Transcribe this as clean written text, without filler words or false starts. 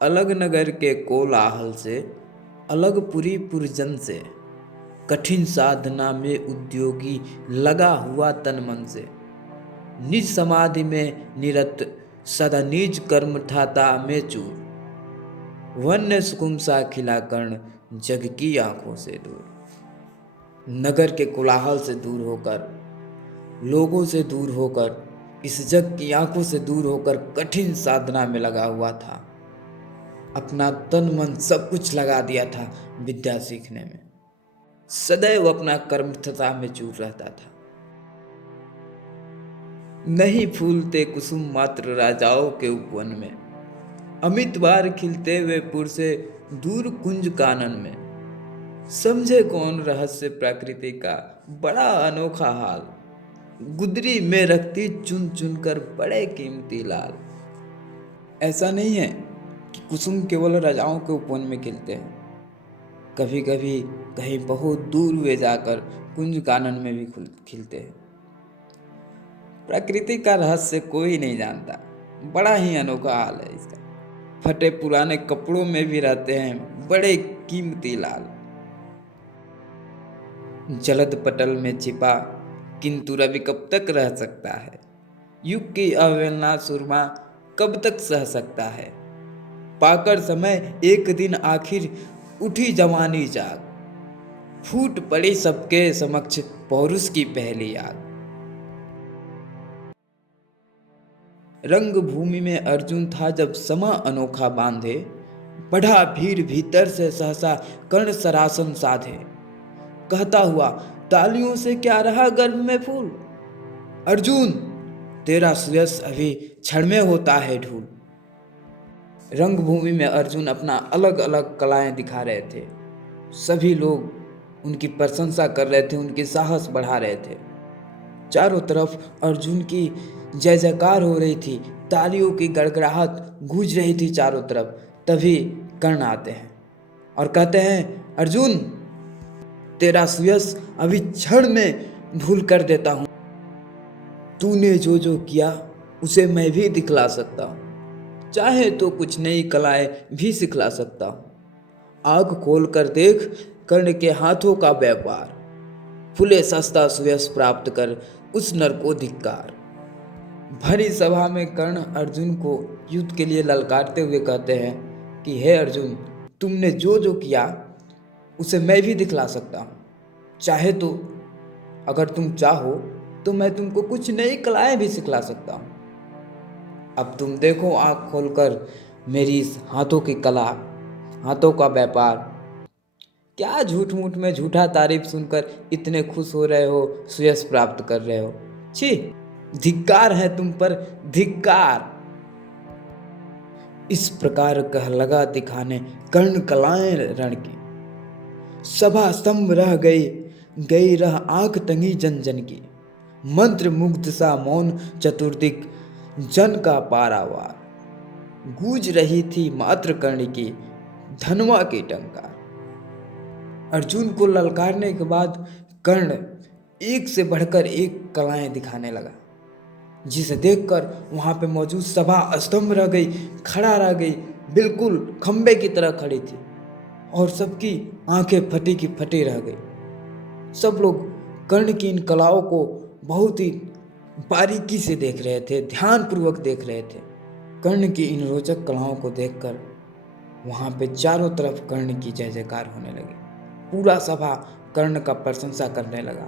अलग नगर के कोलाहल से, अलग पुरी पुरजन से, कठिन साधना में उद्योगी लगा हुआ तन मन से, निज समाधि में निरत, सदा निज कर्म ठाता में चूर, वन्य सुकुम सा खिला कर्ण, जग की आंखों से दूर। नगर के कोलाहल से दूर होकर, लोगों से दूर होकर, इस जग की आंखों से दूर होकर कठिन साधना में लगा हुआ था। अपना तन मन सब कुछ लगा दिया था विद्या सीखने में। सदैव अपना कर्मठता में चूर रहता था। नहीं फूलते कुसुम मात्र राजाओं के उपवन में, अमित बार खिलते हुए पुर से दूर कुंज कानन में। समझे कौन रहस्य प्रकृति का बड़ा अनोखा हाल, गुदरी में रखती चुन चुन कर बड़े कीमती लाल। ऐसा नहीं है कि कुसुम केवल राजाओं के उपवन में खिलते हैं, कभी कभी कहीं बहुत दूर वे जाकर कुंज कानन में भी खिलते हैं। प्रकृति का रहस्य कोई नहीं जानता, बड़ा ही अनोखा हाल है इसका। फटे पुराने कपड़ों में भी रहते हैं बड़े कीमती लाल। जलद पटल में छिपा किंतु रवि कब तक रह सकता है, युग की अवहेलना सुरमा कब तक सह सकता है। पाकर समय एक दिन आखिर उठी जवानी जाग, फूट पड़ी सबके समक्ष पौरुष की पहली आग। रंग भूमि में अर्जुन था जब समा अनोखा बांधे, बढ़ा भीड़ भीतर से सहसा कर्ण सरासन साधे। कहता हुआ तालियों से क्या रहा गर्भ में फूल, अर्जुन तेरा सुयश अभी क्षण में होता है ढूल। रंगभूमि में अर्जुन अपना अलग अलग कलाएं दिखा रहे थे। सभी लोग उनकी प्रशंसा कर रहे थे, उनकी साहस बढ़ा रहे थे। चारों तरफ अर्जुन की जय जयकार हो रही थी, तालियों की गड़गड़ाहट गूंज रही थी चारों तरफ। तभी कर्ण आते हैं और कहते हैं अर्जुन तेरा सुयश अभी क्षण में धूल कर देता हूं। तूने जो जो किया उसे मैं भी दिखला सकता हूं, चाहे तो कुछ नई कलाएं भी सिखला सकता हूं। आग खोल कर देख कर्ण के हाथों का व्यापार, फूले सस्ता सुयश प्राप्त कर उस नर को धिक्कार। भरी सभा में कर्ण अर्जुन को युद्ध के लिए ललकारते हुए कहते हैं कि हे अर्जुन, तुमने जो जो किया उसे मैं भी दिखला सकता हूँ। चाहे तो अगर तुम चाहो तो मैं तुमको कुछ नई कलाएं भी सिखला सकता हूँ। अब तुम देखो आँख खोलकर मेरी इस हाथों की कला, हाथों का व्यापार। क्या झूठ मूठ में झूठा तारीफ सुनकर इतने खुश हो रहे हो, सुयश प्राप्त कर रहे हो। छी, धिक्कार है तुम पर, धिक्कार। इस प्रकार कह लगा दिखाने कर्ण कलाएं रण की। सभा स्तंभ रह गई, गई रह आंख तंगी जन जन की। मंत्र मुग्ध सा मौन चतुर्दिक जन का पारावार। गूंज रही थी मात्र कर्ण की धनवा की टंकार। अर्जुन को ललकारने के बाद कर्ण एक से बढ़कर एक कलाएं दिखाने लगा, जिसे देखकर वहां पे मौजूद सभा स्तंभ रह गई, खड़ा रह गई, बिल्कुल खंबे की तरह खड़ी थी और सबकी आंखें फटी की फटी रह गई। सब लोग कर्ण की इन कलाओं को बहुत ही बारीकी से देख रहे थे, ध्यानपूर्वक देख रहे थे। कर्ण की इन रोचक कलाओं को देखकर वहां पे चारों तरफ कर्ण की जय जयकार होने लगी। पूरा सभा कर्ण का प्रशंसा करने लगा।